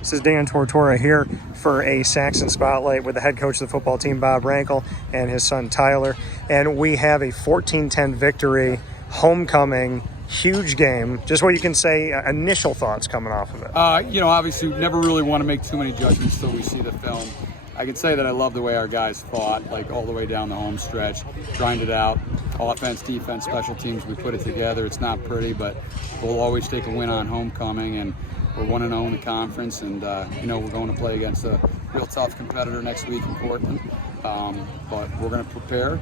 This is Dan Tortora here for a Saxons Spotlight with the head coach of the football team, Bob Rankl, and his son, Tyler. And we have a 14-10 victory, homecoming, huge game. Just what you can say, initial thoughts coming off of it. Obviously, we never really want to make too many judgments until we see the film. I can say that I love the way our guys fought, like all the way down the home stretch, grinded out, offense, defense, special teams. We put it together. It's not pretty, but we'll always take a win on homecoming, and we're 1-0 in the conference, and we're going to play against a real tough competitor next week in Portland. But we're going to prepare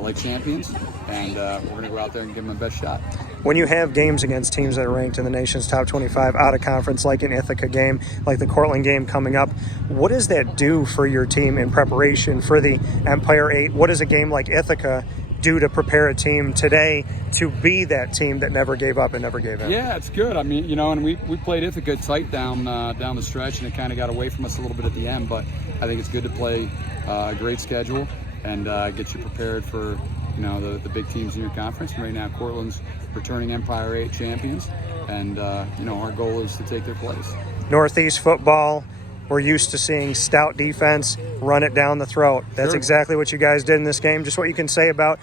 like champions, and we're going to go out there and give them the best shot. When you have games against teams that are ranked in the nation's top 25 out of conference, like an Ithaca game, like the Cortland game coming up, what does that do for your team in preparation for the Empire 8? What does a game like Ithaca do to prepare a team today to be that team that never gave up and never gave in? Yeah, it's good. I mean, and we played Ithaca tight down the stretch, and it kind of got away from us a little bit at the end, but I think it's good to play a great schedule and get you prepared for the big teams in your conference. And right now, Cortland's returning Empire 8 champions, and our goal is to take their place. Northeast football, we're used to seeing stout defense run it down the throat. That's exactly what you guys did in this game. Just what you can say about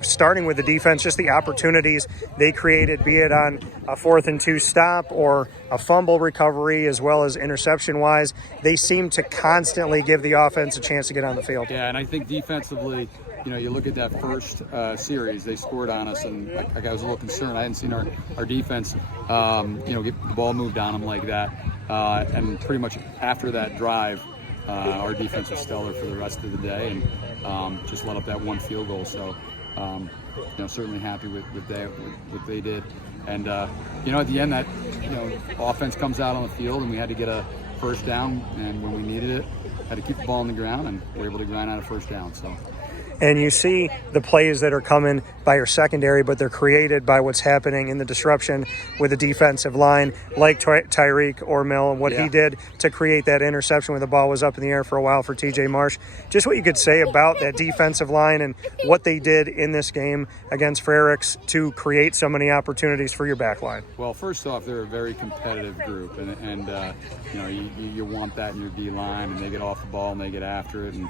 starting with the defense, just the opportunities they created, be it on a 4th and 2 stop or a fumble recovery, as well as interception-wise. They seem to constantly give the offense a chance to get on the field. Yeah, and I think defensively, you look at that first series, they scored on us, and I was a little concerned. I hadn't seen our defense, get the ball moved on them like that. And pretty much after that drive, our defense was stellar for the rest of the day, and just let up that one field goal. So, certainly happy with what they did. And at the end, that offense comes out on the field, and we had to get a first down. And when we needed it, had to keep the ball on the ground, and we were able to grind out a first down. So. And you see the plays that are coming by your secondary, but they're created by what's happening in the disruption with the defensive line, like Tyreek or Mill and what he did to create that interception when the ball was up in the air for a while for TJ Marsh. Just what you could say about that defensive line and what they did in this game against Frericks to create so many opportunities for your back line. Well, first off, they're a very competitive group, and you want that in your D-line, and they get off the ball and they get after it, and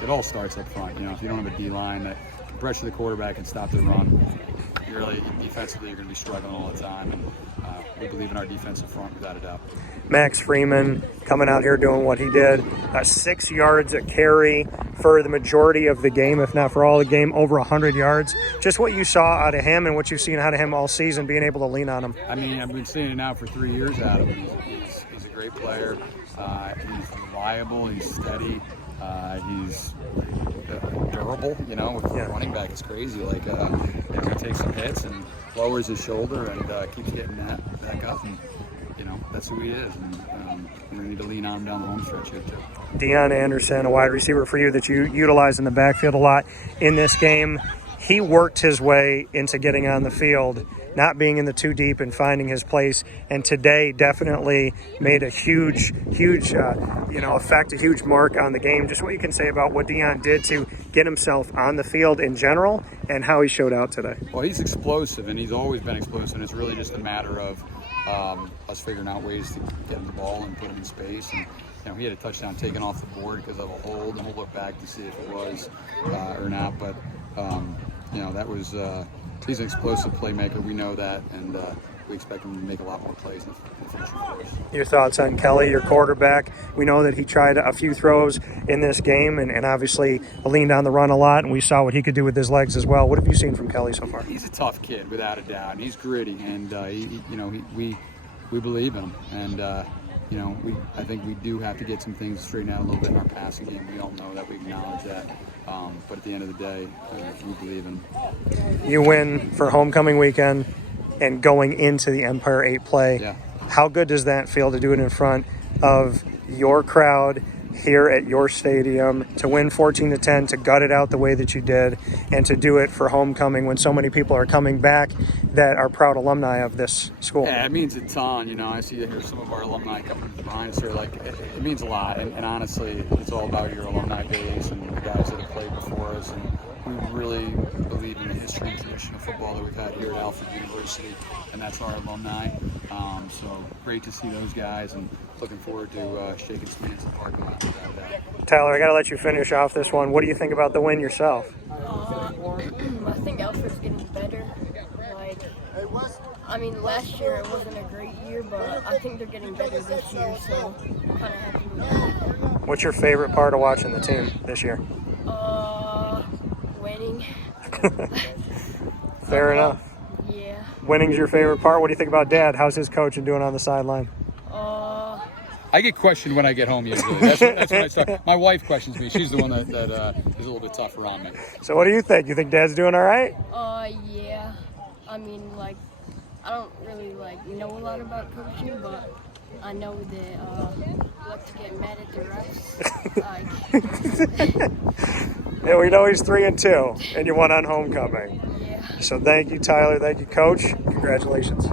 it all starts up front. If you don't have a D-line that can pressure the quarterback and stop the run, defensively you're going to be struggling all the time, and we believe in our defensive front without a doubt. Max Freeman coming out here doing what he did, 6 yards a carry for the majority of the game, if not for all the game, over 100 yards. Just what you saw out of him and what you've seen out of him all season, being able to lean on him. I mean, I've been seeing it now for 3 years out of him. He's a great player. He's reliable. He's steady. He's durable, with running back. It's crazy. He takes some hits and lowers his shoulder and keeps getting that back up. And, that's who he is. And we're going to need to lean on him down the home stretch here, too. Deion Anderson, a wide receiver for you that you utilize in the backfield a lot in this game. He worked his way into getting on the field, not being in the too deep and finding his place. And today definitely made a huge effect, a huge mark on the game. Just what you can say about what Deion did to get himself on the field in general and how he showed out today. Well, he's explosive, and he's always been explosive. And it's really just a matter of us figuring out ways to get him the ball and put him in space. And he had a touchdown taken off the board because of a hold, and we'll look back to see if it was or not. But that was he's an explosive playmaker. We know that, and we expect him to make a lot more plays in the future for us. Your thoughts on Kelly, your quarterback? We know that he tried a few throws in this game, and obviously leaned on the run a lot, and we saw what he could do with his legs as well. What have you seen from Kelly so far? He's a tough kid, without a doubt, and he's gritty, and we believe in him, and I think we do have to get some things straightened out a little bit in our passing game. We all know that, we acknowledge that. But at the end of the day, we believe in him. You win for homecoming weekend and going into the Empire 8 play. Yeah. How good does that feel to do it in front of your crowd here at your stadium, to win 14-10, to gut it out the way that you did, and to do it for homecoming when so many people are coming back that are proud alumni of this school? Yeah, it means a ton. I see that here's some of our alumni coming behind us here. It means a lot. And honestly, it's all about your alumni base and the guys that have played before us and we really believe in the history and tradition of football that we've had here at Alfred University, and that's our alumni. So great to see those guys, and looking forward to shaking some hands in the parking lot. Tyler, I got to let you finish off this one. What do you think about the win yourself? I think Alfred's getting better. Last year it wasn't a great year, but I think they're getting better this year, so I'm kind of happy with that. What's your favorite part of watching the team this year? Winning. Fair enough. Yeah. Winning's your favorite part. What do you think about Dad? How's his coaching doing on the sideline? I get questioned when I get home usually. That's when I start. My wife questions me. She's the one that is a little bit tougher on me. So what do you think? You think Dad's doing all right? Yeah. I don't really know a lot about coaching, but I know that what to get mad at the refs. Yeah, we know he's 3-2, and you won on homecoming. Yeah. So thank you, Tyler. Thank you, Coach. Congratulations.